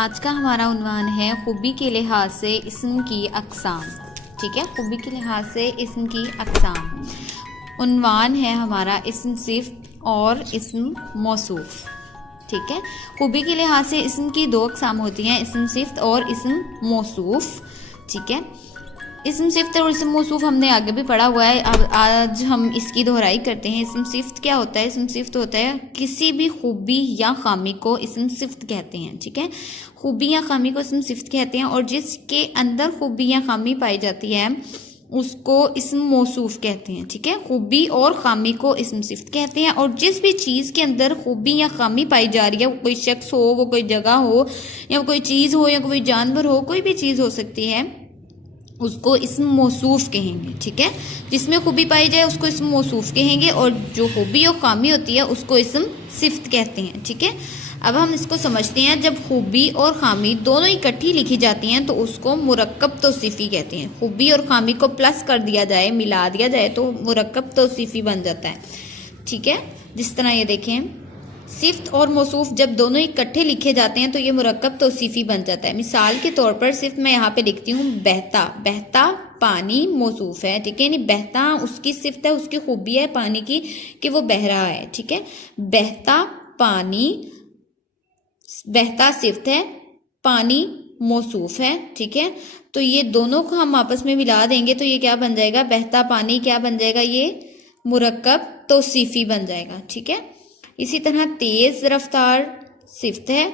आज का हमारा उन्वान है खूबी के लिहाज से इस्म की अक़साम। ठीक है, खूबी के लिहाज से इस्म की अक़साम। उन्वान है हमारा इस्म सिफ़्त और इस्म मौसूफ़। ठीक है, खूबी के लिहाज से इस्म की दो अक़साम होती हैं, इस्म सिफ़्त और इस्म मौसूफ़। ठीक है, इस्म सिफ़्त और इस्म मौसूफ़ हमने आगे भी पढ़ा हुआ है। अब आज हम इसकी दोहराई करते हैं। इस्म सिफ़्त क्या होता है? इस्म सिफ़्त होता है किसी भी खूबी या खामी को इस्म सिफ़्त कहते हैं। ठीक है, खूबी या खामी को इस्म सिफ़्त कहते हैं और जिसके अंदर खूबी या खामी पाई जाती है उसको इस्म मौसूफ़ कहते हैं। ठीक है, खूबी और खामी को इस्म सिफ़्त कहते हैं और जिस भी चीज़ के अंदर खूबी या खामी पाई जा रही है, वो कोई शख्स हो, वो कोई जगह हो, या कोई चीज़ हो, या कोई जानवर हो, कोई भी चीज़ हो सकती है, उसको इस्म मौसूफ़ कहेंगे। ठीक है, जिसमें खूबी पाई जाए उसको इस्म मौसूफ़ कहेंगे और जो खूबी और खामी होती है उसको इस्म सिफ़्त कहते हैं। ठीक है, अब हम इसको समझते हैं। जब खूबी और खामी दोनों इकट्ठी लिखी जाती हैं तो उसको मुरक्कब तौसीफ़ी कहते हैं। खूबी और खामी को प्लस कर दिया जाए, मिला दिया जाए तो मुरक्कब तौसीफ़ी बन जाता है। ठीक है, जिस तरह ये देखें, सिफ़्त और मौसूफ़ जब दोनों इकट्ठे लिखे जाते हैं तो ये मुरक्कब तौसीफ़ी बन जाता है। मिसाल के तौर पर सिफ़्त मैं यहाँ पे लिखती हूँ बहता। बहता पानी मौसूफ़ है। ठीक है, यानी बहता उसकी सिफ़्त है, उसकी खूबी है पानी की कि वो बह रहा है। ठीक है, बहता पानी, बहता सिफ़्त है, पानी मौसूफ़ है। ठीक है, तो ये दोनों को हम आपस में मिला देंगे तो ये क्या बन जाएगा? बहता पानी क्या बन जाएगा? ये मुरक्कब तौसीफ़ी बन जाएगा। ठीक है, इसी तरह तेज़ रफ्तार सिफ़्त है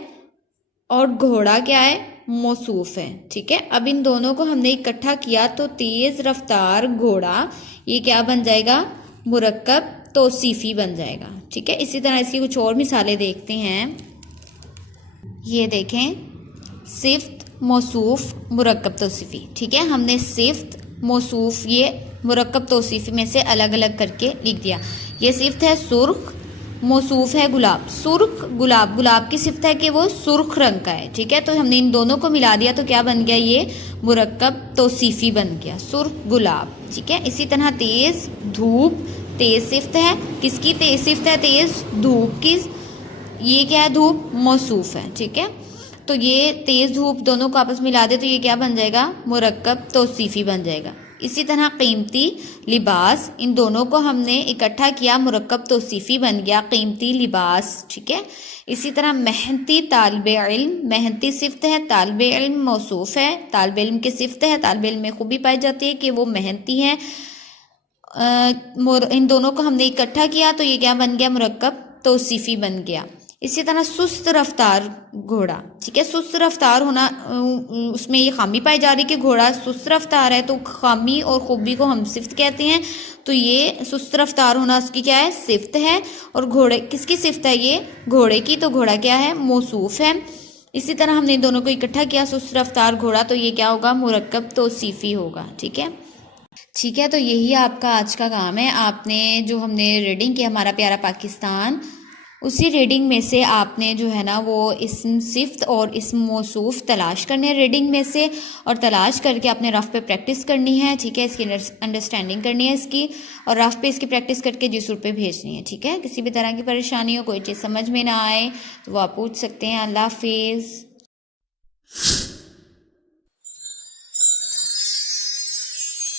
और घोड़ा क्या है? मौसूफ़ है। ठीक है, अब इन दोनों को हमने इकट्ठा किया तो तेज़ रफ्तार घोड़ा ये क्या बन जाएगा? मुरक्कब तौसीफ़ी बन जाएगा। ठीक है, इसी तरह इसकी कुछ और मिसालें देखते हैं। ये देखें, सिफ़्त मौसूफ़ मुरक्कब तौसीफ़ी। ठीक है, हमने सिफ़्त मौसूफ़ ये मुरक्कब तौसीफ़ी में से अलग अलग करके लिख दिया। ये सिफ़्त है सुर्ख, मौसूफ़ है गुलाब। सुर्ख गुलाब, गुलाब की सिफ़्त है कि वो सुर्ख रंग का है। ठीक है, तो हमने इन दोनों को मिला दिया तो क्या बन गया? ये मुरक्कब तौसीफ़ी बन गया, सुर्ख गुलाब। ठीक है, इसी तरह तेज़ धूप, तेज़ सिफ़्त है, किसकी तेज़ सिफ़्त है? तेज़ धूप की। ये क्या है? धूप मौसूफ़ है। ठीक है, तो ये तेज़ धूप दोनों को आपस में मिला दे तो ये क्या बन जाएगा? मुरक्कब तौसीफ़ी बन जाएगा। इसी तरह कीमती लिबास, इन दोनों को हमने इकट्ठा किया, मुरक्कब तौसीफ़ी बन गया कीमती लिबास। ठीक है, इसी तरह मेहनती तालिब इल्म, मेहनती सिफ़्त है, तालिब इल्म मौसूफ़ है, तालिब इल्म की सिफ़्त है, तालिब इल्म में खूबी पाई जाती है कि वो मेहनती है। इन दोनों को हमने इकट्ठा किया तो ये क्या बन गया? मुरक्कब तौसीफ़ी बन गया। इसी तरह सुस्त रफ्तार घोड़ा। ठीक है, सुस्त रफ्तार होना, उसमें ये खामी पाई जा रही कि घोड़ा सुस्त रफ्तार है, तो खामी और खूबी को हम सिफ़्त कहते हैं। तो ये सुस्त रफ्तार होना उसकी क्या है? सिफ़्त है। और घोड़े किसकी सिफ़्त है? ये घोड़े की, तो घोड़ा क्या है? मौसूफ़ है। इसी तरह हमने इन दोनों को इकट्ठा किया, सुस्त रफ्तार घोड़ा, तो ये क्या होगा? मुरक्कब तौसीफ़ी होगा। ठीक है, ठीक है, तो यही आपका आज का काम है। आपने जो हमने रीडिंग की हमारा प्यारा पाकिस्तान, उसी रीडिंग में से आपने जो है ना वो इस्म सिफ़्त और इस्म मौसूफ़ तलाश करने हैं रीडिंग में से, और तलाश करके आपने रफ़ पे प्रैक्टिस करनी है। ठीक है, इसकी अंडरस्टैंडिंग करनी है इसकी, और रफ़ पे इसकी प्रैक्टिस करके जिसुर पे भेजनी है। ठीक है, किसी भी तरह की परेशानी हो, कोई चीज़ समझ में ना आए तो वो आप पूछ सकते हैं। अल्लाह हाफिज़।